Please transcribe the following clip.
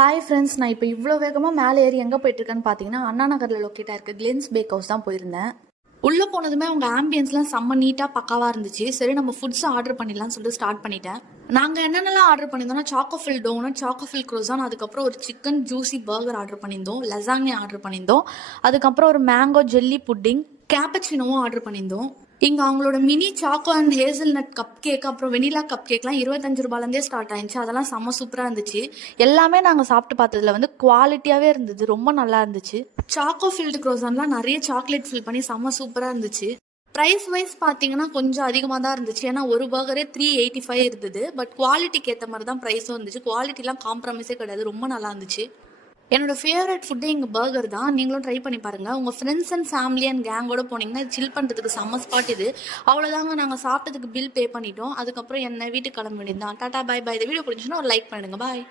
Hi friends, நான் இப்போ இவ்வளோ வேகமாக மேலே ஏறி எங்கே போயிட்டுருக்கேன்னு பார்த்தீங்கன்னா, அண்ணா நகரில் லொக்கேட்டாக இருக்க கிளென்ஸ் பேக் ஹவுஸ் தான் போயிருந்தேன். உள்ளே போனதுமே அவங்க ஆம்பியன்ஸ்லாம் செம்ம நீட்டாக பக்காவாக இருந்துச்சு. சரி, நம்ம ஃபுட்ஸ் ஆர்டர் பண்ணிடலாம்னு சொல்லிட்டு ஸ்டார்ட் பண்ணிட்டேன். நாங்கள் என்னென்னலாம் ஆர்டர் பண்ணியிருந்தோம்னா, சாக்கோஃபில் டோனட், சாக்கோஃபில் க்ரோசான், அதுக்கப்புறம் ஒரு சிக்கன் ஜூசி பர்கர் ஆர்டர் பண்ணியிருந்தோம், லசாங்கே ஆர்டர் பண்ணியிருந்தோம், அதுக்கப்புறம் ஒரு மேங்கோ ஜெல்லி புட்டிங், கேப்பச்சினோவும் ஆர்டர் பண்ணியிருந்தோம். இங்கே அவங்களோட mini choco and hazelnut cup cake, அப்புறம் வெனிலா கப் கேக்லாம் 25 ரூபாயிலேருந்தே ஸ்டார்ட் ஆயிடுச்சு. அதெல்லாம் செம்ம சூப்பராக இருந்துச்சு. எல்லாமே நாங்கள் சாப்பிட்டு பார்த்ததுல வந்து குவாலிட்டியாகவே இருந்தது, ரொம்ப நல்லா இருந்துச்சு. சாக்கோ ஃபில்டு க்ரோசான்லாம் நிறைய சாக்லேட் ஃபில் பண்ணி செம்ம சூப்பராக இருந்துச்சு. ப்ரைஸ் வைஸ் பார்த்தீங்கன்னா கொஞ்சம் அதிகமாக தான் இருந்துச்சு. ஏன்னா ஒரு பர்கரே 385 இருந்தது. பட் குவாலிட்டிக்கு ஏற்ற மாதிரி தான் ப்ரைஸும் இருந்துச்சு. குவாலிட்டிலாம் காம்ப்ரமைஸே கிடையாது, ரொம்ப நல்லா இருந்துச்சு. என்னோட ஃபேவரட் ஃபுட்டு எங்கள் பர்கர் தான். நீங்களும் ட்ரை பண்ணி பாருங்கள். உங்கள் ஃப்ரெண்ட்ஸ் அண்ட் ஃபேமிலி அண்ட் கேங்கோட போனீங்கன்னா சில் பண்ணுறதுக்கு செம்ம ஸ்பாட் இது. அவ்வளோதாங்க, நாங்கள் சாப்பிட்டதுக்கு பில் பே பண்ணிட்டோம். அதுக்கப்புறம் என்ன வீட்டுக்கு கிளம்ப வேண்டியது தான். டாட்டா, பாய் பாய். இந்த வீடியோ பிடிச்சுன்னா ஒரு லைக் பண்ணிடுங்க. பாய்.